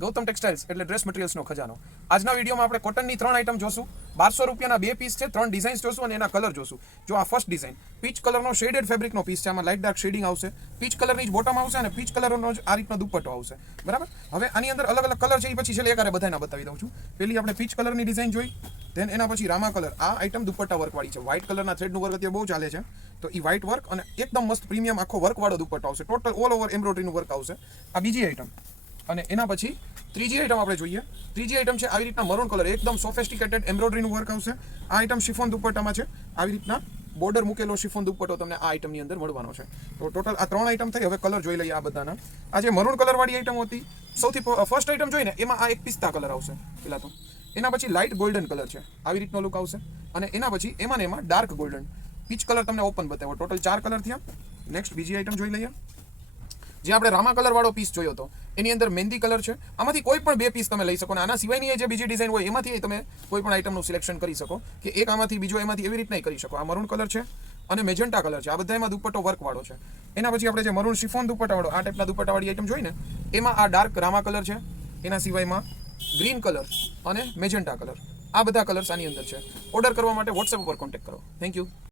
Gautam textiles એટલે dress મટીરિયલ્સનો ખજાનો. આજના વિડીયોમાં આપણે કોટનની 3 આઇટમ જોશું. 1200 રૂપિયાના 2 પીસ છે, 3 ડિઝાઇન્સ જોશું અને એના કલર જોશું. જો આ ફર્સ્ટ ડિઝાઇન પીચ કલરનો શેડેડ ફેબ્રિકનો પીસ છે. આમાં લાઇટ ડાર્ક શેડિંગ આવશે, પીચ કલરની જ બોટમ આવશે અને પીચ કલરનો જ આ રીતનો દુપટ્ટો આવશે. બરાબર. હવે આની અંદર અલગ અલગ કલર છે, એ પછી છેલ્લે એકારે બધાને બતાવી દઉં છું. પહેલી આપણે પીચ કલરની ડિઝાઇન જોઈ, ધેન એના પછી રામા કલર. આ આઇટમ દુપટ્ટા વર્કવાળી છે. વ્હાઇટ કલરના થ્રેડનું વર્ક અત્યારે બહુ ચાલે છે, તો એ વ્હાઇટ વર્ક અને એકદમ મસ્ત પ્રીમિયમ આખો વર્કવાળો દુપટ્ટો આવશે. ટોટલ ઓલ ઓવર એમ્બ્રોઇડરીનું વર્ક આવશે. આ બીજી આઇટમ. અને એના પછી ત્રીજી આઇટમ આપણે જોઈએ. ત્રીજી આઇટમ છે આવી રીતના મરૂન કલર, એકદમ સોફિસ્ટિકેટેડ એમ્બ્રોઇડરીનું વર્ક આવશે. આ આઇટમ શિફોન દુપટ્ટામાં છે. આવી રીતના બોર્ડર મૂકેલો શિફોન દુપટ્ટો તમને આ આઇટમની અંદર મળવાનો છે. તો ટોટલ આ 3 આઇટમ થઈ. હવે કલર જોઈ લઈએ આ બધાના. આ જે મરૂન કલરવાળી આઇટમ હતી, સૌથી ફર્સ્ટ આઇટમ જોઈને એમાં આ એક પિસ્તા કલર આવશે પહેલાં તો. એના પછી લાઇટ ગોલ્ડન કલર છે, આવી રીતનો લુક આવશે. અને એના પછી એમાં ને એમાં ડાર્ક ગોલ્ડન પીચ કલર તમને ઓપન બતાવ્યો. ટોટલ 4 કલર થયા. નેક્સ્ટ બીજી આઇટમ જોઈ લઈએ. જે આપણે રામા કલર વાળો પીસ જોયો હતો, એની અંદર મહેંદી કલર છે. આમાંથી કોઈ પણ 2 પીસ તમે લઈ શકો. અને આના સિવાયની જે બીજી ડિઝાઇન હોય એમાંથી તમે કોઈ પણ આઇટમનું સિલેક્શન કરી શકો, કે એક આમાંથી બીજો એમાંથી એવી રીતના કરી શકો. આ મરૂન કલર છે અને મેજન્ટા કલર છે. આ બધા એમાં દુપટ્ટો વર્કવાળો છે. એના પછી આપણે જે મરૂન શિફોન દુપટ્ટાવાળો આ ટાઈપના દુપટ્ટાવાળી આઇટમ જોઈને એમાં આ ડાર્ક રામા કલર છે. એના સિવાયમાં ગ્રીન કલર અને મેજન્ટા કલર, આ બધા કલર્સ આની અંદર છે. ઓર્ડર કરવા માટે વોટ્સએપ ઉપર કોન્ટેક્ટ કરો. Thank you.